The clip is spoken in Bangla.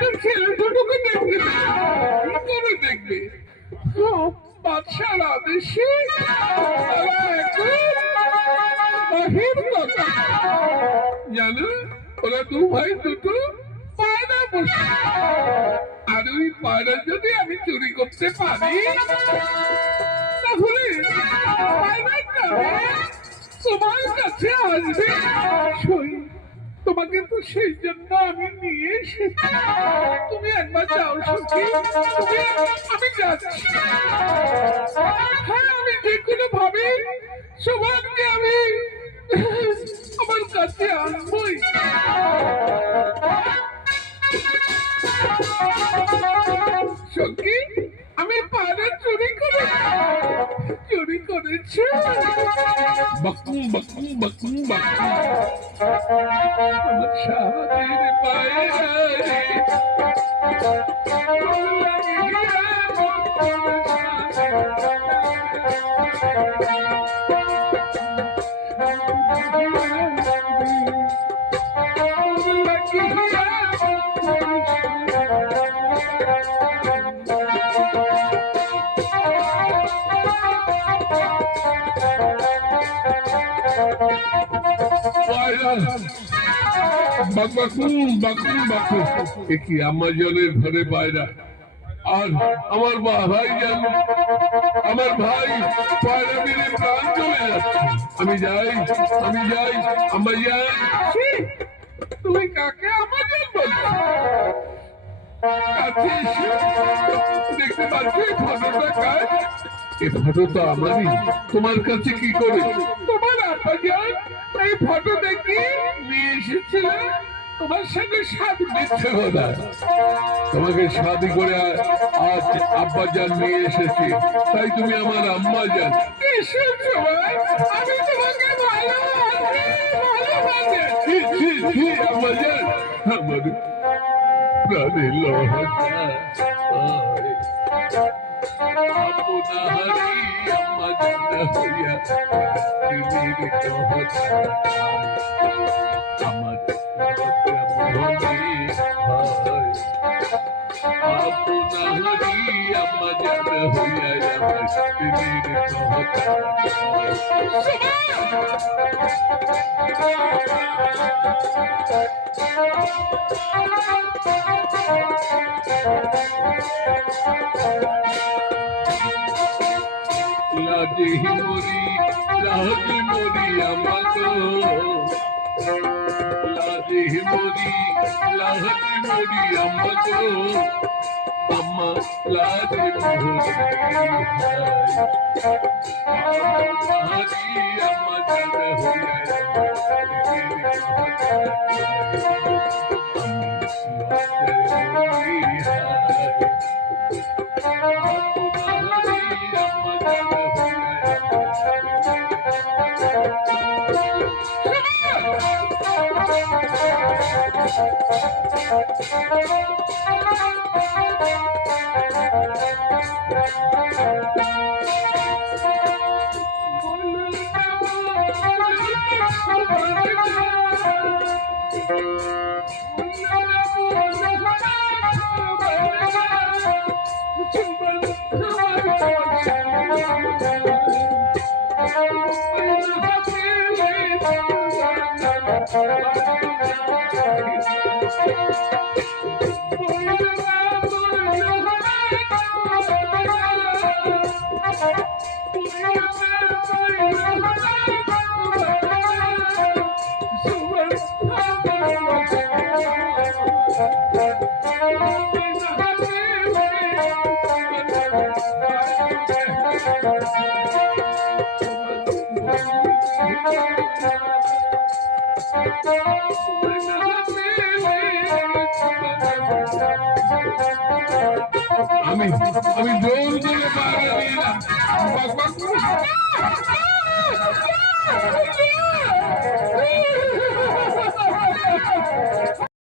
তো ছেলে দুটোকে দেখবে না, কি করে দেখবে? বাদশার আদেশে তারা এখন বাহির কথা জানো, ওরা দু ভাই দুটো পায়রা বসে, আর ওই পায়রা যদি আমি চুরি করতে পারি তাহলে পায়রাটা তোমার কাছে আসবে। সই, তোমাকে তো সেই জন্য আমি নিয়ে এসেছি। তুমি একবার যাও সখী, আমি যাচ্ছি। হ্যাঁ, আমি যে কোনো ভাবে সবাইকে আমি আমার কাছে আনবই। সখী, আমি পায়রা চুরি করেছি। বাকুম বাকুম বাকুম বাকুম, আমার সাদের পায়রা রে, আমার জনের ঘরে পায়রা, আর আমার ভাই জান, আমার ভাই পায়রা মেরে প্রাণ চলে যাচ্ছে। আমি যাই, আমার যাই। তুমি কাকে আমার জান বলছো? দেখতে পাচ্ছ এই ফটোটা কার? এই ফটো তো আমারই। তোমার কাছে কি করে? তোমার আপা জান এই ফটো দেখি নিয়ে এসেছিল, তোমার সঙ্গে শাদি দিচ্ছে ওরা। তোমাকে শাদি করে আজ আব্বা জান নিয়ে এসেছি, তাই তুমি আমার আম্মা জান। আমি তোমাকে ভালোবাসি আম্মা জান, আমার প্রাণের লহা লাজে মরি আমাকে, লাজে মরি আমাকে, আম্মা লাজে মরি আম্মা জান আমি জোর করে পায়রা নিলাম।